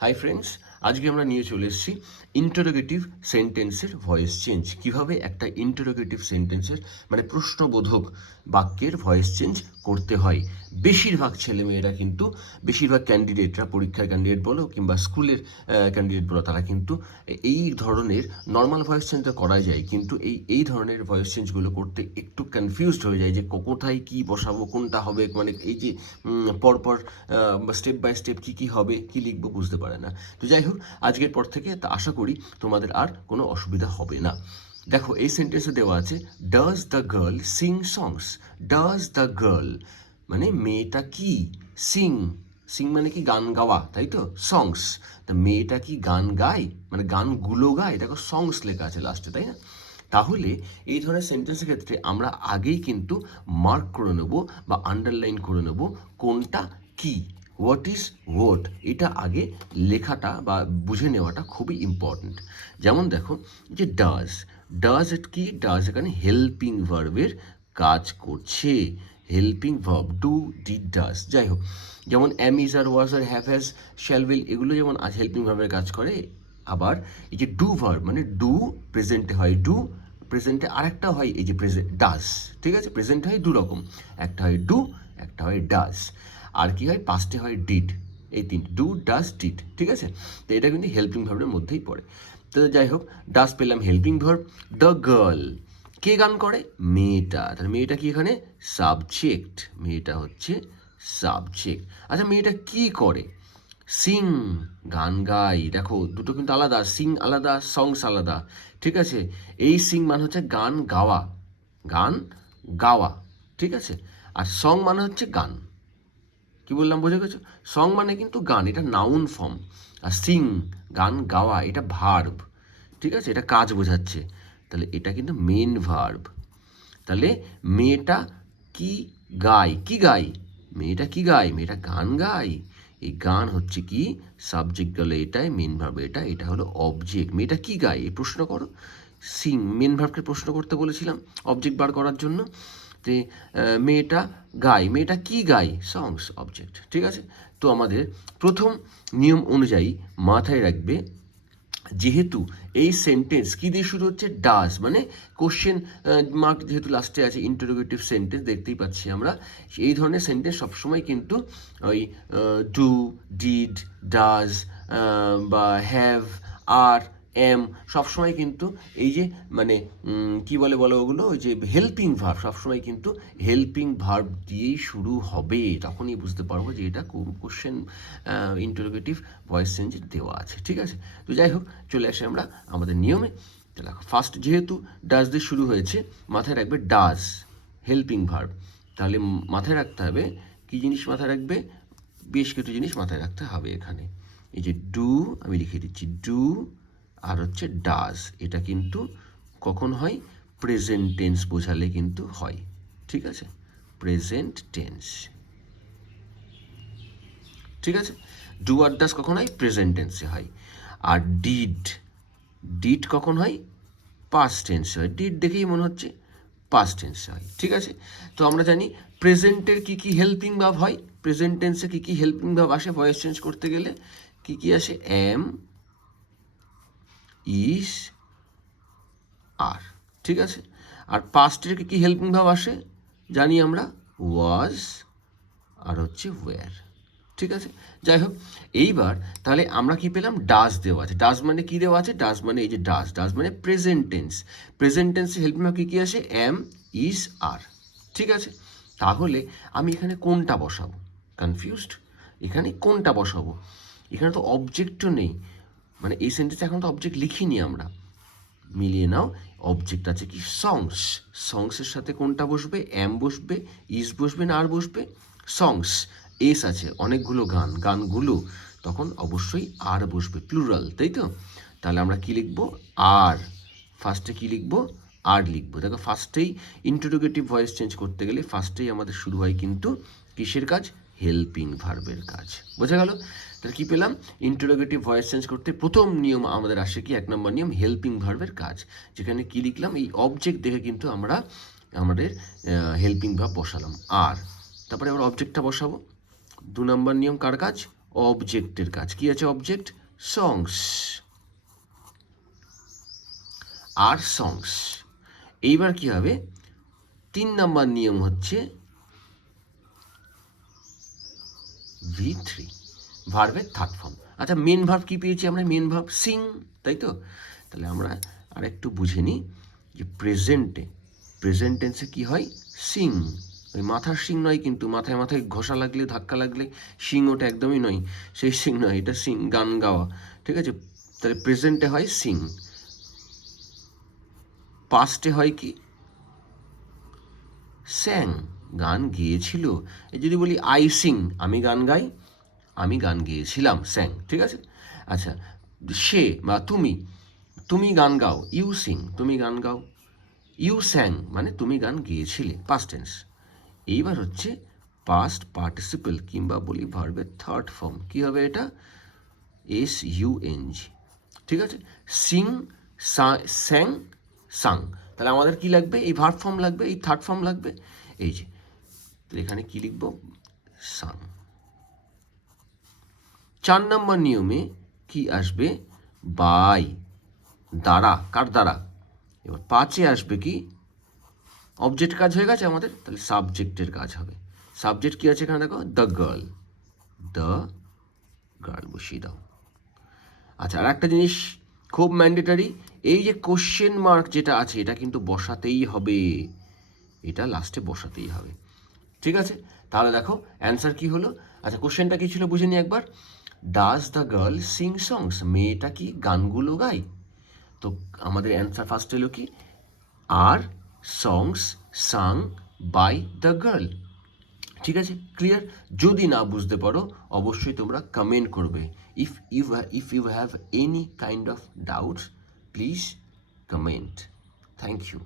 Hi friends, আজকে আমরা নিয়ে চলে এসেছি ইন্টারোগেটিভ সেন্টেন্সের ভয়েস চেঞ্জ। কিভাবে একটা ইন্টারোগেটিভ সেন্টেন্সের মানে প্রশ্নবোধক বাক্যের ভয়েস চেঞ্জ করতে হয়। বেশিরভাগ ছেলেমেয়েরা কিন্তু, বেশিরভাগ ক্যান্ডিডেটরা, পরীক্ষার ক্যান্ডিডেট বলো কিংবা স্কুলের ক্যান্ডিডেট বলো, তারা কিন্তু এই ধরনের নর্মাল ভয়েস চেঞ্জটা করা যায়, কিন্তু এই ধরনের ভয়েস চেঞ্জগুলো করতে একটু কনফিউজড হয়ে যায় যে কোথায় কী বসাবো, কোনটা হবে, মানে এই যে পরপর স্টেপ বাই স্টেপ কী হবে, কী লিখবো বুঝতে পারে না। তো যাই হোক, আজকের পর থেকে তা আশা করি তোমাদের আর কোনো অসুবিধা হবে না। দেখো, এই সেন্টেন্সে দেওয়া আছে does the girl Singh songs. Does the girl মানে মেয়েটা কি সিং, সিং মানে কি গান গাওয়া, তাই তো, সংস। তা মেয়েটা কি গান গায়, মানে গানগুলো গায়, দেখো সংস লেখা আছে লাস্টে, তাই না? তাহলে এই ধরনের সেন্টেন্সের ক্ষেত্রে আমরা আগেই কিন্তু মার্ক করে নেব বা আন্ডারলাইন করে নেব কোনটা কি, হোয়াট ইজ হোয়াট, এটা আগে লেখাটা বা বুঝে নেওয়াটা খুবই ইম্পর্ট্যান্ট। যেমন দেখো যে ডাজ, ডাজ কি, ডাজ এখানে হেল্পিং ভার্বের কাজ করছে। Helping verb do, did, does, যাই হোক, যেমন am, is, are, was, are, have, has, shall, will, এগুলো যেমন আজ হেল্পিং ভার্বের কাজ করে। আবার এই যে ডু ভার্ব মানে ডু প্রেজেন্টে হয় ডু, প্রেজেন্টে আরেকটা হয় এই যে প্রেজেন্ট ডাজ, ঠিক আছে? প্রেজেন্ট হয় দু রকম, একটা হয় ডু, একটা হয় ডাজ, আর কি হয় পাস্টে হয় ডিড। এই তিনটে ডু, ডাজ, ডিড, ঠিক আছে? তো এটা কিন্তু হেল্পিং ভার্বের মধ্যেই পড়ে। তো যাই হোক, ডাজ পেলাম হেল্পিং ভার্ব। দ্য গার্ল, কে গান করে, মেয়েটা, তাহলে মেয়েটা কি এখানে সাবজেক্ট, মেয়েটা হচ্ছে সাবজেক্ট। আচ্ছা, মেয়েটা কি করে, সিং, গান গাই। দেখো দুটো কিন্তু আলাদা, সিং আলাদা, সংস আলাদা, ঠিক আছে? এই সিং মানে হচ্ছে গান গাওয়া, গান গাওয়া, ঠিক আছে? আর সং মানে হচ্ছে গান। কি বললাম, বুঝে গেছো? সং মানে কিন্তু গান, এটা নাউন ফর্ম। আর সিং, গান গাওয়া, এটা ভার্ব, ঠিক আছে? এটা কাজ বোঝাচ্ছে। তাহলে এটা কিন্তু মেন ভার্ব। তাহলে মেয়েটা কি গায়, কি গায়, মেয়েটা কি গায়, মেয়েটা গান গায়। এই গান হচ্ছে কি সাবজেক্ট গেল, এটাই মেন ভার্ব, এটা হলো অবজেক্ট। মেয়েটা কি গায়, এই প্রশ্ন করো। সিং মেন ভার্বকে প্রশ্ন করতে বলেছিলাম অবজেক্ট বার করার জন্য। যে মেয়েটা গায়, মেয়েটা কি গায়, সংস, অবজেক্ট, ঠিক আছে? তো আমাদের প্রথম নিয়ম অনুযায়ী মাথায় রাখবে, যেহেতু এই সেন্টেন্স কী দিয়ে শুরু হচ্ছে, ডাজ, মানে কোশ্চেন মার্ক যেহেতু লাস্টে আছে, ইন্টারোগেটিভ সেন্টেন্স দেখতেই পাচ্ছি আমরা। এই ধরনের সেন্টেন্স সবসময় কিন্তু ওই ডু, ডিড, ডাজ বা হ্যাভ, আর, এম, সবসময় কিন্তু এই যে মানে কি বলে বলো ওগুলো, ওই যে হেল্পিং ভার্ব, সবসময় কিন্তু হেল্পিং ভার্ব দিয়েই শুরু হবে। তখনই বুঝতে পারবো যে এটা কোশ্চেন ইন্টারোগেটিভ ভয়েস চেঞ্জ দেওয়া আছে, ঠিক আছে? তো যাই হোক, চলে আসি আমরা আমাদের নিয়মে। তাহলে ফার্স্ট যেহেতু ডাজ দিয়ে শুরু হয়েছে, মাথায় রাখবে ডাজ হেল্পিং ভার্ব। তাহলে মাথায় রাখতে হবে কী জিনিস, মাথায় রাখবে বেশ কিছু জিনিস মাথায় রাখতে হবে এখানে। এই যে ডু, আমি লিখে দিচ্ছি ডু, আর হচ্ছে ডাজ, এটা কিন্তু কখন হয়, প্রেজেন্ট টেন্স বোঝালে কিন্তু হয়, ঠিক আছে? প্রেজেন্ট টেন্স, ঠিক আছে? ডু আর ডাজ কখন হয়, প্রেজেন্ট টেন্সে হয়। আর ডিড, ডিড কখন হয়, পাস্ট টেন্সে হয়। ডিড দেখেই মনে হচ্ছে পাস্ট টেন্সে হয়, ঠিক আছে? তো আমরা জানি প্রেজেন্টের কী কী হেল্পিং ভার্ব হয়, প্রেজেন্ট টেন্সে কী কী হেল্পিং ভার্ব আসে ভয়েস চেঞ্জ করতে গেলে, কী কী আসে, এম, ইজ, আর, ঠিক আছে? আর পাস্টের কী কী হেল্পিং ভার্ব আসে জানি আমরা, ওয়াজ আর হচ্ছে ওয়্যার, ঠিক আছে? যাই হোক, এইবার তাহলে আমরা কি পেলাম, ডাজ দেওয়া আছে। ডাজ মানে কি দেওয়া আছে, ডাজ মানে এই যে ডাজ, ডাজ মানে প্রেজেন্ট টেন্স। প্রেজেন্ট টেন্সে হেল্পিং ভার্ব কী কী আসে, এম, ইজ, আর, ঠিক আছে? তাহলে আমি এখানে কোনটা বসাবো, কনফিউজড, এখানে কোনটা বসাবো, এখানে তো অবজেক্টও নেই, মানে এই সেন্টেন্সে এখন তো অবজেক্ট লিখিনি আমরা। মিলিয়ে নাও, অবজেক্ট আছে কি, সংস, সংসের সাথে কোনটা বসবে, এম বসবে, ইজ বসবে, না আর বসবে, সংস। এস আছে অনেকগুলো গান, গানগুলো, তখন অবশ্যই আর বসবে, প্লুরাল, তাই তো? তাহলে আমরা কি লিখবো, আর, ফার্স্টে কি লিখবো, আর লিখবো। দেখো ফার্স্টেই ইন্টারোগেটিভ ভয়েস চেঞ্জ করতে গেলে ফার্স্টেই আমাদের শুরু হয় কিন্তু কিসের কাজ, হেল্পিং ভার্বের কাজ, বোঝা গেল? তাহলে কী পেলাম, ইন্টারোগেটিভ ভয়েস চেঞ্জ করতে প্রথম নিয়ম আমাদের আসে কি, 1 নম্বর নিয়ম হেল্পিং ভার্বের কাজ। যেখানে কি লিখলাম, এই অবজেক্ট দেখে কিন্তু আমরা আমাদের হেল্পিং ভার্ব বসালাম আর, তারপরে আমরা অবজেক্টটা বসাবো। 2 নম্বর নিয়ম কার কাজ, অবজেক্টের কাজ। কি আছে অবজেক্ট? সংস, আর সংস। এইবার কি হবে? 3 নম্বর নিয়ম হচ্ছে V3, ভার্বের থার্ড ফর্ম। আচ্ছা, মেন ভার্ব কি পেয়েছি আমরা? মেন ভার্ব সিং, তাই তো? তাহলে আমরা আর একটু বুঝে নিই যে প্রেজেন্ট টেন্সে কি হয়? সিং। ওই মাথার সিং নয় কিন্তু, মাথায় মাথায় ঘষা লাগলে, ধাক্কা লাগলে সিং, ওটা একদমই নয়, সেই সিং নয়, এটা সিং, গান গাওয়া, ঠিক আছে? তাহলে প্রেজেন্টে হয় সিং, পাস্টে হয় কি? স্যাং, গান গেয়েছিল। এই যদি বলি আই সিং, আমি গান গাই, আমি গান গেয়েছিলাম, স্যাং, ঠিক আছে? আচ্ছা, সে বা তুমি গান গাও, ইউ সিং, তুমি গান গাও। ইউ স্যাং মানে তুমি গান গেয়েছিলে, পাস্ট টেন্স। এইবার হচ্ছে পাস্ট পার্টিসিপল কিংবা বলি ভার্বের থার্ড ফর্ম। কি হবে এটা? SUNG, ঠিক আছে? সিং, স্যাং, সাং। তাহলে আমাদের কি লাগবে? এই ভার্ব ফর্ম লাগবে, এই থার্ড ফর্ম লাগবে। এই যে এখানে কি লিখব? সাং। 4 নম্বর নিয়মে কি আসবে? বাই, দ্বারা। কার দ্বারা? এবার 5-এ আসবে কি? অবজেক্ট কাজ হয়ে গেছে আমাদের, তাহলে সাবজেক্টের কাজ হবে। সাবজেক্ট কি আছে এখানে দেখো? দ্য গার্ল, দ্য গার্ল বসিয়ে দাও। আচ্ছা, আর একটা জিনিস খুব ম্যান্ডেটারি, এই যে কোশ্চেন মার্ক যেটা আছে এটা কিন্তু বসাতেই হবে, এটা লাস্টে বসাতেই হবে, ঠিক আছে? তাহলে দেখো অ্যান্সার কি হলো। আচ্ছা, কোশ্চেনটা কি ছিল বুঝে নি একবার। ডাজ দ্য গার্ল সিং সংস? মেয়েটা কি গানগুলো গায়? তো আমাদের অ্যান্সার ফার্স্ট এলো কি? আর সংস সাং বাই দ্য গার্ল। ঠিক আছে, ক্লিয়ার? যদি না বুঝতে পারো অবশ্যই তোমরা কমেন্ট করবে। If you have any kind of doubts, please comment. Thank you.